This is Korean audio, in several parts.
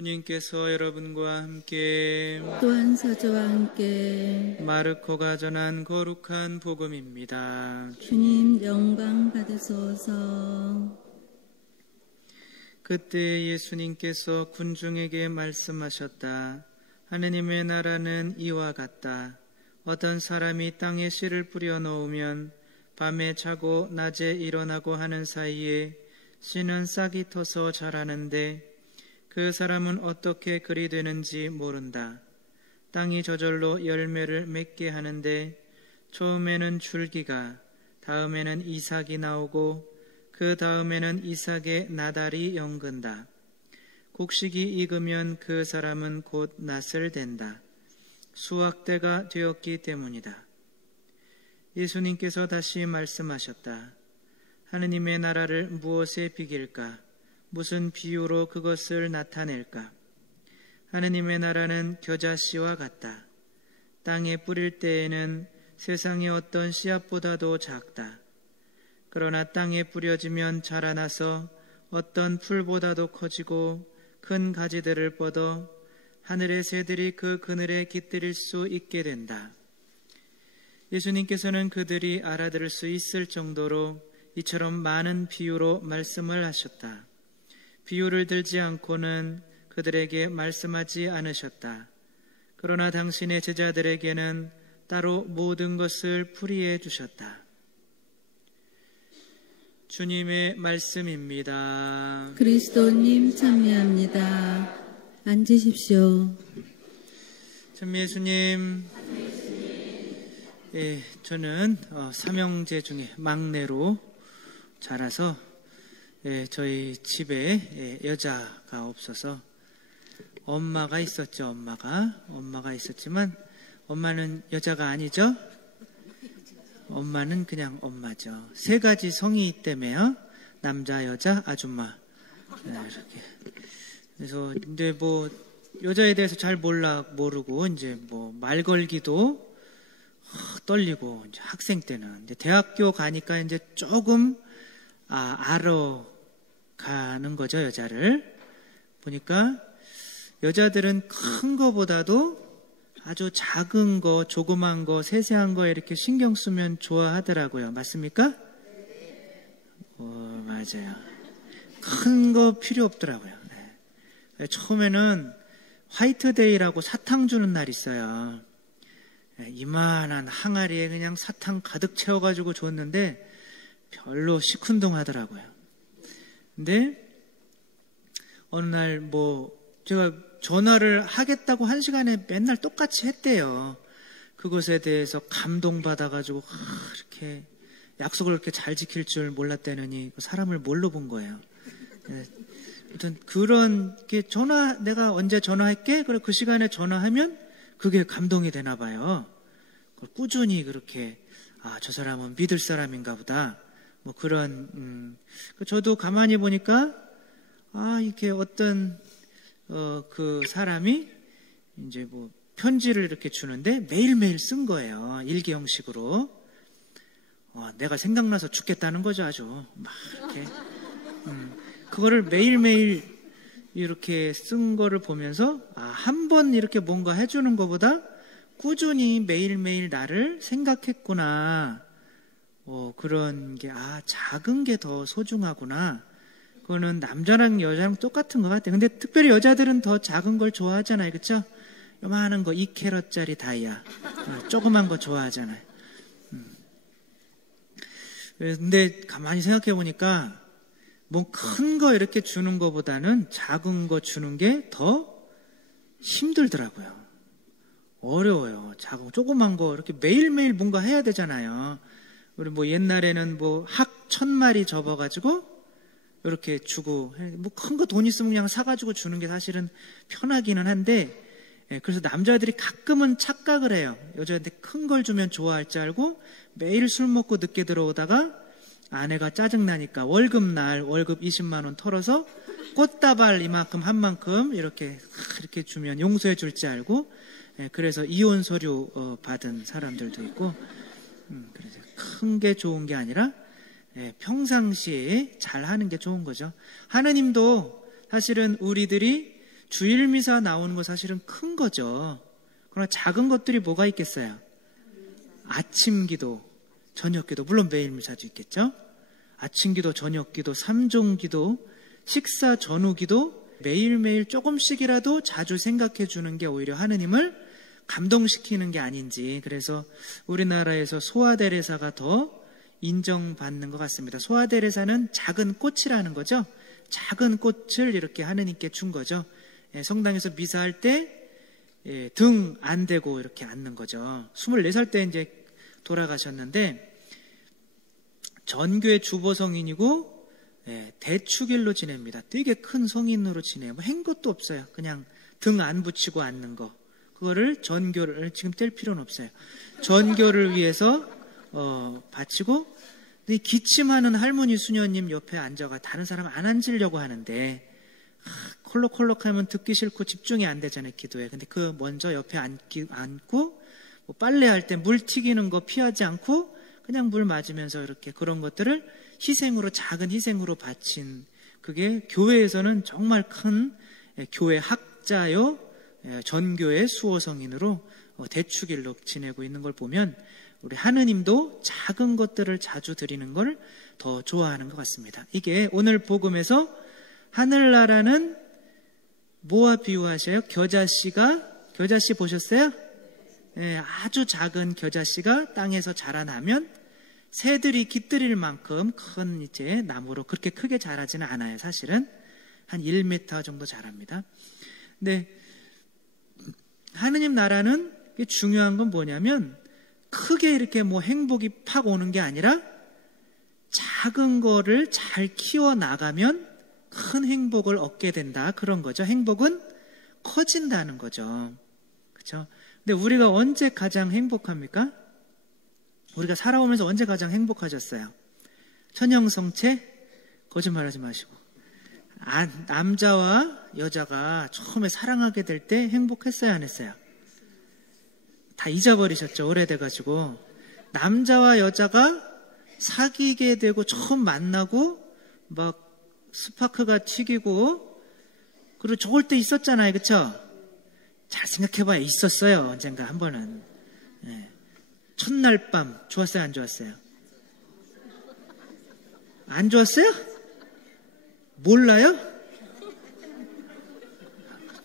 주님께서 여러분과 함께 또한 사자와 함께 마르코가 전한 거룩한 복음입니다. 주님 영광 받으소서. 그때 예수님께서 군중에게 말씀하셨다. 하느님의 나라는 이와 같다. 어떤 사람이 땅에 씨를 뿌려 놓으면 밤에 자고 낮에 일어나고 하는 사이에 씨는 싹이 터서 자라는데 그 사람은 어떻게 그리 되는지 모른다. 땅이 저절로 열매를 맺게 하는데 처음에는 줄기가, 다음에는 이삭이 나오고 그 다음에는 이삭의 나달이 연근다. 곡식이 익으면 그 사람은 곧 낫을 댄다. 수확때가 되었기 때문이다. 예수님께서 다시 말씀하셨다. 하느님의 나라를 무엇에 비길까? 무슨 비유로 그것을 나타낼까? 하느님의 나라는 겨자씨와 같다. 땅에 뿌릴 때에는 세상의 어떤 씨앗보다도 작다. 그러나 땅에 뿌려지면 자라나서 어떤 풀보다도 커지고 큰 가지들을 뻗어 하늘의 새들이 그 그늘에 깃들일 수 있게 된다. 예수님께서는 그들이 알아들을 수 있을 정도로 이처럼 많은 비유로 말씀을 하셨다. 비유를 들지 않고는 그들에게 말씀하지 않으셨다. 그러나 당신의 제자들에게는 따로 모든 것을 풀이해 주셨다. 주님의 말씀입니다. 그리스도님 참여합니다. 앉으십시오. 참 예수님, 저는 삼형제 중에 막내로 자라서 저희 집에 여자가 없어서 엄마가 있었죠. 엄마가 있었지만 엄마는 여자가 아니죠. 엄마는 그냥 엄마죠. 세 가지 성이 있다며요. 남자, 여자, 아줌마. 이렇게. 그래서 근데 뭐 여자에 대해서 잘 모르고 이제 뭐 말 걸기도 떨리고 이제 학생 때는. 근데 대학교 가니까 이제 조금 알아가는 거죠. 여자를 보니까 여자들은 큰 거보다도 아주 작은 거, 조그만 거, 세세한 거 이렇게 신경 쓰면 좋아하더라고요. 맞습니까? 맞아요. 큰 거 필요 없더라고요. 네. 처음에는 화이트데이라고 사탕 주는 날 있어요. 이만한 항아리에 그냥 사탕 가득 채워가지고 줬는데 별로 시큰둥하더라고요. 근데 어느 날 제가 전화를 하겠다고 1시간에 맨날 똑같이 했대요. 그것에 대해서 감동받아가지고 이렇게 약속을 그렇게 잘 지킬 줄 몰랐다느니 사람을 뭘로 본 거예요. 아무튼 그런 게 내가 언제 전화할게? 그래 그 시간에 전화하면 그게 감동이 되나 봐요. 꾸준히 그렇게 저 사람은 믿을 사람인가 보다. 뭐 그런 저도 가만히 보니까 이렇게 어떤 그 사람이 이제 뭐 편지를 이렇게 주는데 매일매일 쓴 거예요. 일기 형식으로. 내가 생각나서 죽겠다는 거죠. 아주 막 이렇게. 그거를 매일매일 이렇게 쓴 거를 보면서 한 번 이렇게 뭔가 해주는 것보다 꾸준히 매일매일 나를 생각했구나. 그런 게 작은 게 더 소중하구나. 그거는 남자랑 여자랑 똑같은 것 같아요. 근데 특별히 여자들은 더 작은 걸 좋아하잖아요. 그렇죠? 요만한 거 2캐럿짜리 다이아. 조그만 거 좋아하잖아요. 근데 가만히 생각해 보니까 뭐 큰 거 이렇게 주는 것보다는 작은 거 주는 게 더 힘들더라고요. 어려워요. 조그만 거 이렇게 매일매일 뭔가 해야 되잖아요. 우리 뭐 옛날에는 학 1000마리 접어가지고 이렇게 주고, 큰 거 돈 있으면 그냥 사가지고 주는 게 사실은 편하기는 한데, 그래서 남자들이 가끔은 착각을 해요. 여자한테 큰 걸 주면 좋아할 줄 알고 매일 술 먹고 늦게 들어오다가 아내가 짜증나니까 월급날 월급 20만 원 털어서 꽃다발 이만큼 한 만큼 이렇게 주면 용서해 줄 줄 알고, 그래서 이혼 서류 받은 사람들도 있고, 그래서 큰 게 좋은 게 아니라 평상시에 잘 하는 게 좋은 거죠. 하느님도 사실은 우리들이 주일미사 나오는 거 사실은 큰 거죠. 그러나 작은 것들이 뭐가 있겠어요? 아침 기도, 저녁 기도, 물론 매일 미사도 있겠죠. 아침 기도, 저녁 기도, 삼종 기도, 식사 전후 기도, 매일매일 조금씩이라도 자주 생각해 주는 게 오히려 하느님을 감동시키는 게 아닌지, 그래서 우리나라에서 소아데레사가 더 인정받는 것 같습니다. 소아데레사는 작은 꽃이라는 거죠. 작은 꽃을 이렇게 하느님께 준 거죠. 성당에서 미사할 때 등 안 대고 이렇게 앉는 거죠. 24살 때 이제 돌아가셨는데, 전교의 주보 성인이고 대축일로 지냅니다. 되게 큰 성인으로 지내요. 뭐 한 것도 없어요. 그냥 등 안 붙이고 앉는 거. 그거를 전교를, 지금 뗄 필요는 없어요. 전교를 위해서 바치고, 기침하는 할머니 수녀님 옆에 앉아가 다른 사람 안 앉으려고 하는데, 콜록콜록하면 듣기 싫고 집중이 안 되잖아요, 기도에. 근데 그 먼저 옆에 앉고, 뭐 빨래할 때 물 튀기는 거 피하지 않고 그냥 물 맞으면서 이렇게 그런 것들을 희생으로, 작은 희생으로 바친, 그게 교회에서는 정말 큰 교회 학자요, 전교의 수호성인으로 대축일로 지내고 있는 걸 보면 우리 하느님도 작은 것들을 자주 드리는 걸 더 좋아하는 것 같습니다. 이게 오늘 복음에서 하늘나라는 뭐와 비유하셔요? 겨자씨 보셨어요? 아주 작은 겨자씨가 땅에서 자라나면 새들이 깃들일 만큼 큰 이제 나무로, 그렇게 크게 자라지는 않아요. 사실은 한 1m 정도 자랍니다. 근데 하느님 나라는 중요한 건 뭐냐면, 크게 이렇게 뭐 행복이 팍 오는 게 아니라 작은 거를 잘 키워 나가면 큰 행복을 얻게 된다, 그런 거죠. 행복은 커진다는 거죠. 그렇죠? 근데 우리가 언제 가장 행복합니까? 우리가 살아오면서 언제 가장 행복하셨어요? 천형성체? 거짓말하지 마시고. 남자와 여자가 처음에 사랑하게 될 때 행복했어요, 안 했어요? 다 잊어버리셨죠, 오래돼가지고. 남자와 여자가 사귀게 되고 처음 만나고 막 스파크가 튀기고, 그리고 좋을 때 있었잖아요, 그쵸? 잘 생각해봐야 있었어요, 언젠가 한 번은. 첫날 밤 좋았어요, 안 좋았어요? 안 좋았어요? 몰라요?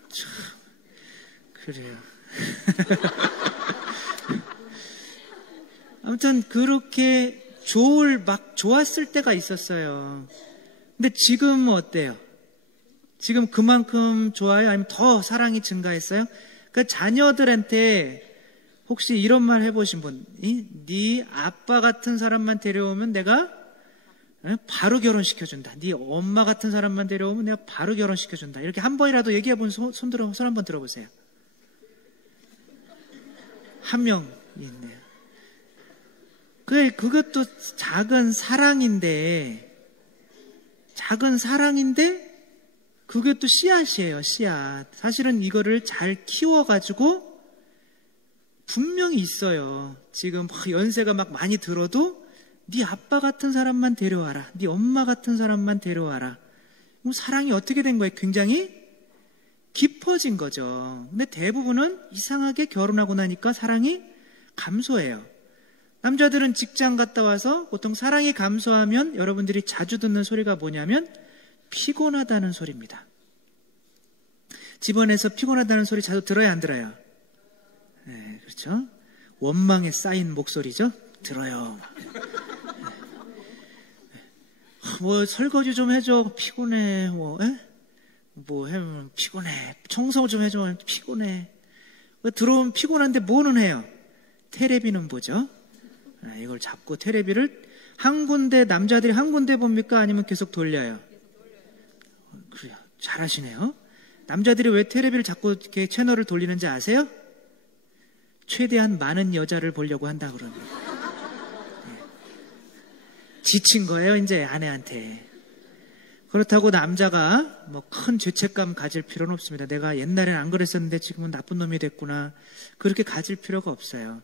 참, 그래요. 아무튼 그렇게 좋았을 때가 있었어요. 근데 지금 어때요? 지금 그만큼 좋아요? 아니면 더 사랑이 증가했어요? 그 자녀들한테 혹시 이런 말 해보신 분, 네 아빠 같은 사람만 데려오면 내가 바로 결혼시켜준다. 네 엄마 같은 사람만 데려오면 내가 바로 결혼시켜준다. 이렇게 한 번이라도 얘기해본 손 한번 들어보세요. 한 명 있네요. 그것도 작은 사랑인데 그게 또 씨앗이에요, 씨앗. 사실은 이거를 잘 키워가지고 분명히 있어요. 지금 연세가 막 많이 들어도 네 아빠 같은 사람만 데려와라. 네 엄마 같은 사람만 데려와라. 그럼 사랑이 어떻게 된 거예요? 굉장히 깊어진 거죠. 근데 대부분은 이상하게 결혼하고 나니까 사랑이 감소해요. 남자들은 직장 갔다 와서 보통 사랑이 감소하면 여러분들이 자주 듣는 소리가 뭐냐면 피곤하다는 소리입니다. 집안에서 피곤하다는 소리 자주 들어요, 안 들어요? 네, 그렇죠? 원망에 쌓인 목소리죠? 들어요. 뭐 설거지 좀 해줘, 피곤해. 뭐 하면 피곤해. 청소 좀 해줘, 피곤해. 들어오면 피곤한데 뭐는 해요? 테레비는 보죠. 이걸 잡고 테레비를 한 군데, 남자들이 한 군데 봅니까? 아니면 계속 돌려요? 그래요. 잘하시네요. 남자들이 왜 테레비를 자꾸 이렇게 채널을 돌리는지 아세요? 최대한 많은 여자를 보려고 한다 그럽니다. 지친 거예요, 이제 아내한테. 그렇다고 남자가 뭐 큰 죄책감 가질 필요는 없습니다. 내가 옛날엔 안 그랬었는데 지금은 나쁜 놈이 됐구나. 그렇게 가질 필요가 없어요.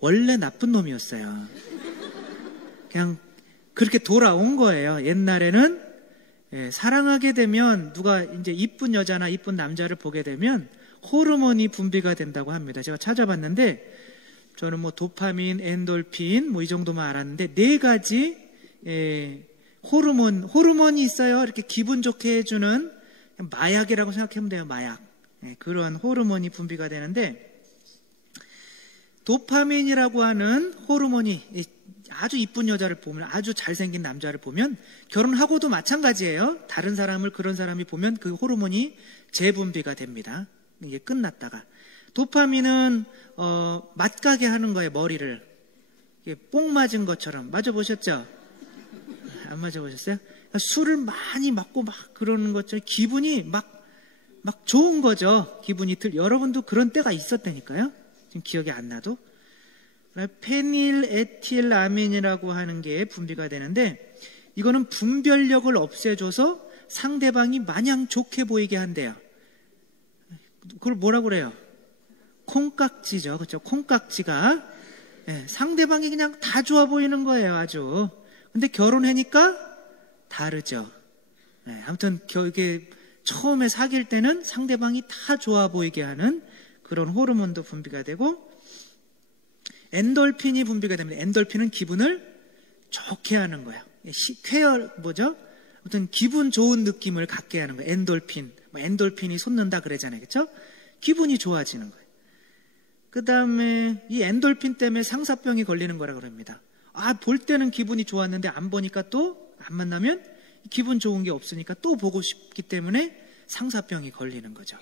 원래 나쁜 놈이었어요. 그냥 그렇게 돌아온 거예요. 옛날에는 사랑하게 되면 누가 이제 이쁜 여자나 이쁜 남자를 보게 되면 호르몬이 분비가 된다고 합니다. 제가 찾아봤는데 저는 뭐 도파민, 엔돌핀 뭐 이 정도만 알았는데 4가지 호르몬이 있어요. 이렇게 기분 좋게 해주는 마약이라고 생각하면 돼요. 마약. 그러한 호르몬이 분비가 되는데 도파민이라고 하는 호르몬이 아주 이쁜 여자를 보면, 아주 잘생긴 남자를 보면, 결혼하고도 마찬가지예요. 다른 사람을, 그런 사람이 보면 그 호르몬이 재분비가 됩니다. 이게 끝났다가. 도파민은 맞가게 하는 거예요. 머리를 뽕 맞은 것처럼. 맞아보셨죠? 안 맞아보셨어요? 그러니까 술을 많이 맞고 막 그러는 것처럼 기분이 막 좋은 거죠. 기분이 여러분도 그런 때가 있었다니까요. 지금 기억이 안 나도. 페닐에틸아민이라고 하는 게 분비가 되는데 이거는 분별력을 없애줘서 상대방이 마냥 좋게 보이게 한대요. 그걸 뭐라고 그래요? 콩깍지죠. 그렇죠? 콩깍지가 상대방이 그냥 다 좋아 보이는 거예요. 아주. 근데 결혼하니까 다르죠. 아무튼 이게 처음에 사귈 때는 상대방이 다 좋아 보이게 하는 그런 호르몬도 분비가 되고 엔돌핀이 분비가 됩니다. 엔돌핀은 기분을 좋게 하는 거예요. 아무튼 기분 좋은 느낌을 갖게 하는 거예요. 엔돌핀이 솟는다 그러잖아요. 그렇죠? 기분이 좋아지는 거예요. 그 다음에 이 엔돌핀 때문에 상사병이 걸리는 거라고 합니다. 볼 때는 기분이 좋았는데 안 보니까 또 안 만나면 기분 좋은 게 없으니까 또 보고 싶기 때문에 상사병이 걸리는 거죠.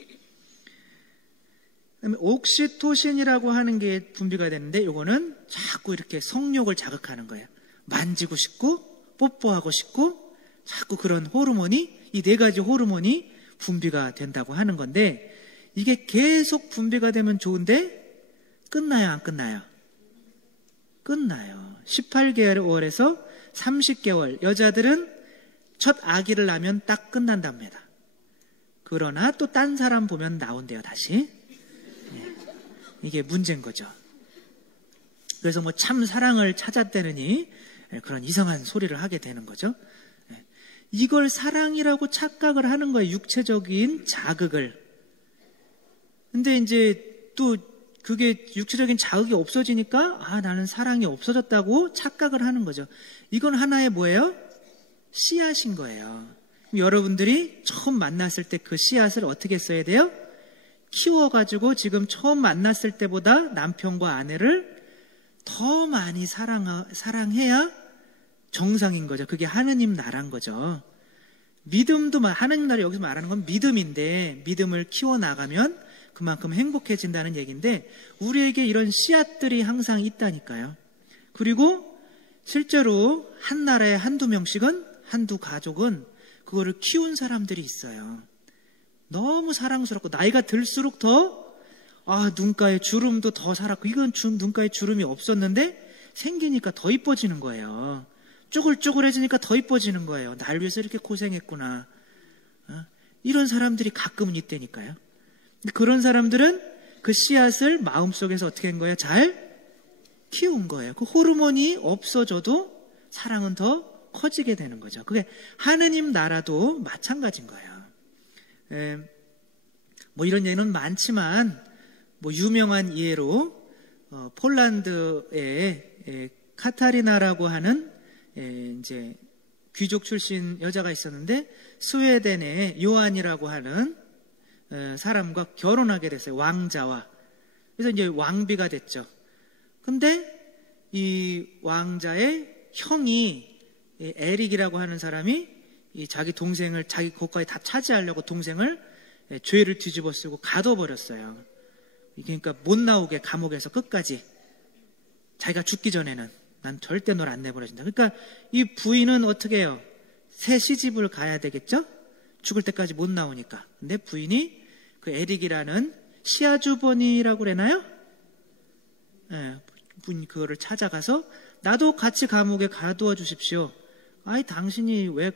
그다음에 옥시토신이라고 하는 게 분비가 되는데 이거는 자꾸 이렇게 성욕을 자극하는 거예요. 만지고 싶고 뽀뽀하고 싶고 자꾸 그런 호르몬이, 이 4가지 호르몬이 분비가 된다고 하는 건데 이게 계속 분비가 되면 좋은데 끝나요, 안 끝나요? 끝나요. 18개월에서 30개월 여자들은 첫 아기를 낳으면 딱 끝난답니다. 그러나 또 딴 사람 보면 나온대요, 다시. 이게 문제인 거죠. 그래서 뭐 참 사랑을 찾았다느니 그런 이상한 소리를 하게 되는 거죠. 이걸 사랑이라고 착각을 하는 거예요. 육체적인 자극을. 근데 이제 또 그게 육체적인 자극이 없어지니까 나는 사랑이 없어졌다고 착각을 하는 거죠. 이건 하나의 뭐예요? 씨앗인 거예요. 여러분들이 처음 만났을 때 그 씨앗을 어떻게 써야 돼요? 키워가지고 지금 처음 만났을 때보다 남편과 아내를 더 많이 사랑해야 정상인 거죠. 그게 하느님 나라인 거죠. 믿음도, 하느님 나라 여기서 말하는 건 믿음인데 믿음을 키워나가면 그만큼 행복해진다는 얘기인데 우리에게 이런 씨앗들이 항상 있다니까요. 그리고 실제로 한 나라에 한두 명씩은, 한두 가족은 그거를 키운 사람들이 있어요. 너무 사랑스럽고 나이가 들수록 더 눈가에 주름도 더 살았고 이건 눈가에 주름이 없었는데 생기니까 더 이뻐지는 거예요. 쭈글쭈글해지니까 더 이뻐지는 거예요. 날 위해서 이렇게 고생했구나. 이런 사람들이 가끔은 있다니까요. 그런 사람들은 그 씨앗을 마음속에서 어떻게 한 거예요? 잘 키운 거예요. 그 호르몬이 없어져도 사랑은 더 커지게 되는 거죠. 그게 하느님 나라도 마찬가지인 거예요. 뭐 이런 예는 많지만 뭐 유명한 예로 폴란드에 카타리나라고 하는 이제 귀족 출신 여자가 있었는데 스웨덴의 요한이라고 하는 사람과 결혼하게 됐어요. 왕자와. 그래서 이제 왕비가 됐죠. 근데 이 왕자의 형이 에릭이라고 하는 사람이 자기 동생을 자기 것까지 다 차지하려고 동생을 죄를 뒤집어 쓰고 가둬버렸어요. 그러니까 못 나오게 감옥에서 끝까지 자기가 죽기 전에는 난 절대 널 안 내보내준다. 그러니까 이 부인은 어떻게 해요? 새 시집을 가야 되겠죠? 죽을 때까지 못 나오니까. 근데 부인이 그 에릭이라는 시아주버니라고 그러나요? 부인 그거를 찾아가서 나도 같이 감옥에 가두어 주십시오. 당신이 왜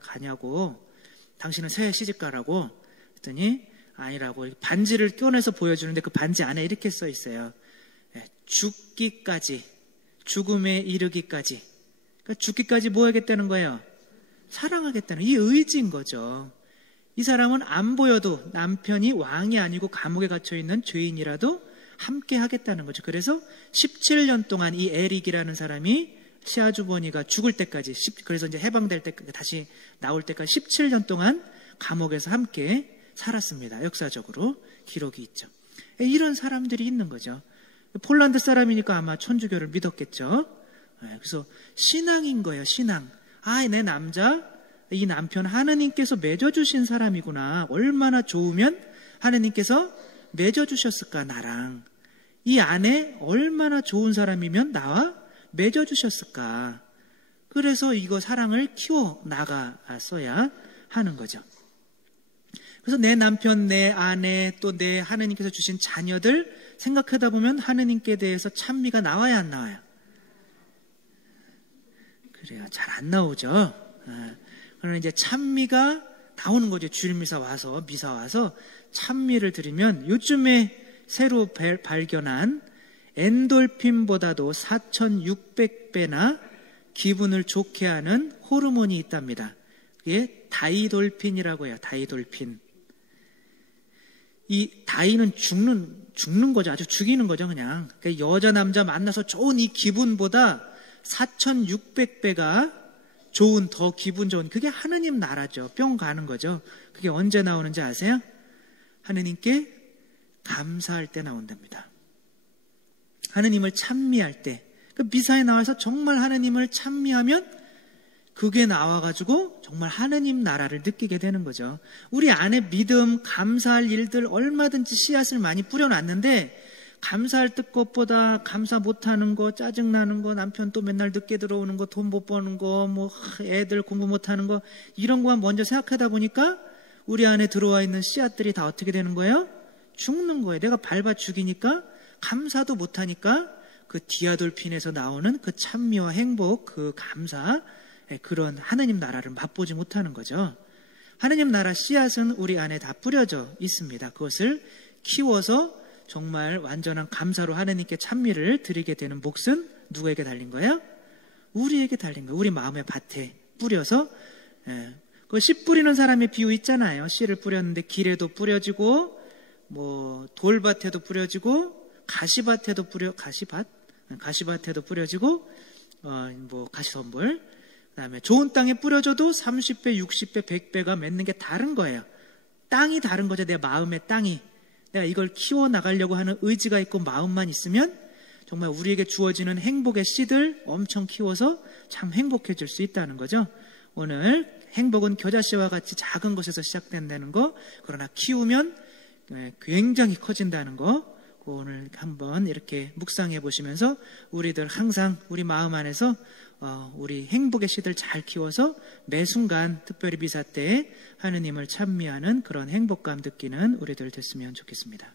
가냐고. 당신은 새 시집 가라고. 그랬더니 아니라고. 반지를 꺼내서 보여주는데 그 반지 안에 이렇게 써 있어요. 죽기까지, 죽음에 이르기까지. 그러니까 죽기까지 뭐 하겠다는 거예요? 사랑하겠다는 이 의지인 거죠. 이 사람은 안 보여도 남편이 왕이 아니고 감옥에 갇혀있는 죄인이라도 함께 하겠다는 거죠. 그래서 17년 동안 이 에릭이라는 사람이 시아주버니가 죽을 때까지, 그래서 이제 해방될 때, 다시 나올 때까지 17년 동안 감옥에서 함께 살았습니다. 역사적으로 기록이 있죠. 이런 사람들이 있는 거죠. 폴란드 사람이니까 아마 천주교를 믿었겠죠. 그래서 신앙인 거예요, 신앙. 내 이 남편 하느님께서 맺어주신 사람이구나. 얼마나 좋으면 하느님께서 맺어주셨을까, 나랑. 이 아내 얼마나 좋은 사람이면 나와 맺어주셨을까. 그래서 이거 사랑을 키워 나갔어야 하는 거죠. 그래서 내 남편, 내 아내, 또 내 하느님께서 주신 자녀들 생각하다 보면 하느님께 대해서 찬미가 나와야 안 나와요? 그래요. 잘 안 나오죠. 그러나 이제 찬미가 나오는 거죠. 주일미사 와서, 미사 와서 찬미를 드리면 요즘에 새로 발견한 엔돌핀보다도 4,600배나 기분을 좋게 하는 호르몬이 있답니다. 그게 다이돌핀이라고 해요. 다이돌핀. 이 다이는 죽는 거죠. 아주 죽이는 거죠, 그냥. 그러니까 여자, 남자 만나서 좋은 이 기분보다 4,600배가 좋은, 더 기분 좋은, 그게 하느님 나라죠. 뿅 가는 거죠. 그게 언제 나오는지 아세요? 하느님께 감사할 때 나온답니다. 하느님을 찬미할 때. 그 미사에 나와서 정말 하느님을 찬미하면 그게 나와가지고 정말 하느님 나라를 느끼게 되는 거죠. 우리 안에 믿음, 감사할 일들 얼마든지 씨앗을 많이 뿌려놨는데 감사할 것보다 감사 못하는 거, 짜증나는 거, 남편 또 맨날 늦게 들어오는 거, 돈 못 버는 거, 애들 공부 못하는 거, 이런 거만 먼저 생각하다 보니까 우리 안에 들어와 있는 씨앗들이 다 어떻게 되는 거예요? 죽는 거예요. 내가 밟아 죽이니까 감사도 못하니까 그 디아돌핀에서 나오는 그 찬미와 행복, 그 감사, 그런 하느님 나라를 맛보지 못하는 거죠. 하느님 나라 씨앗은 우리 안에 다 뿌려져 있습니다. 그것을 키워서 정말 완전한 감사로 하느님께 찬미를 드리게 되는 몫은 누구에게 달린 거예요? 우리에게 달린 거예요. 우리 마음의 밭에 뿌려서. 그 씨 뿌리는 사람의 비유 있잖아요. 씨를 뿌렸는데 길에도 뿌려지고 돌밭에도 뿌려지고 가시밭에도 가시밭에도 뿌려지고 가시덤불, 그다음에 좋은 땅에 뿌려져도 30배, 60배, 100배가 맺는 게 다른 거예요. 땅이 다른 거죠. 내 마음의 땅이. 내가 이걸 키워나가려고 하는 의지가 있고 마음만 있으면 정말 우리에게 주어지는 행복의 씨들 엄청 키워서 참 행복해질 수 있다는 거죠. 오늘 행복은 겨자씨와 같이 작은 것에서 시작된다는 거, 그러나 키우면 굉장히 커진다는 거, 오늘 한번 이렇게 묵상해 보시면서 우리들 항상 우리 마음 안에서 우리 행복의 씨들 잘 키워서 매 순간 특별히 미사 때에 하느님을 찬미하는 그런 행복감 느끼는 우리들 됐으면 좋겠습니다.